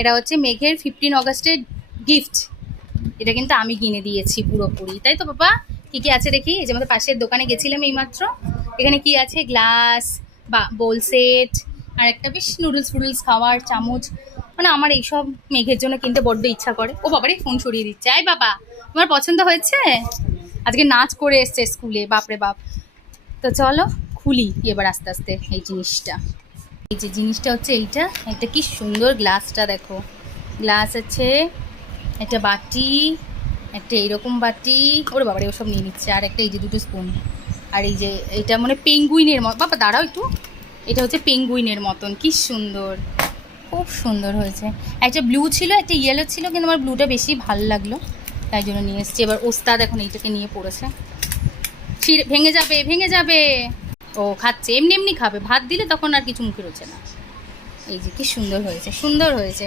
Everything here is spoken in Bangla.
এটা হচ্ছে মেঘের 15 অগস্টের গিফট। এটা কিন্তু আমি কিনে দিয়েছি পুরোপুরি, তাই তো বাবা? কি কি আছে দেখি। এই যে আমাদের পাশের দোকানে গেছিলাম এইমাত্র। এখানে কি আছে? গ্লাস বা বোল সেট, আর একটা বেশ নুডলস ফুডলস খাওয়ার চামচ। মানে আমার এইসব মেঘের জন্য কিনতে বড্ড ইচ্ছা করে। ও বাবারে ফোন সরিয়ে দিচ্ছে। আয় বাবা, তোমার পছন্দ হয়েছে? আজকে নাচ করে এসছে স্কুলে, বাপরে বাপ। তো চলো খুলি এবার আস্তে আস্তে এই জিনিসটা। এই যে জিনিসটা হচ্ছে এইটা, এটা কি সুন্দর গ্লাসটা দেখো। গ্লাস আছে, একটা বাটি, একটা এইরকম বাটি। ওরে বাবারে ওসব নিয়ে নিচ্ছে। আর একটা এই যে দুটো স্পুন। আর এই যে এটা মানে পেঙ্গুইনের মতো। বাবা দাঁড়াও একটু। এটা হচ্ছে পেঙ্গুইনের মতন, কি সুন্দর, খুব সুন্দর হয়েছে। একটা ব্লু ছিল, একটা ইয়েলো ছিল, কিন্তু আমার ব্লুটা বেশি ভালো লাগলো, তাই জন্য নিয়ে এসেছি। এবার ওস্তাদ এখন এইটাকে নিয়ে পড়েছে। ভেঙে যাবে, ভেঙে যাবে। ও খাচ্ছে, এমনি এমনি খাবে, ভাত দিলে তখন আর কিছু মুখে রয়েছে না। এই যে কি সুন্দর হয়েছে, সুন্দর হয়েছে।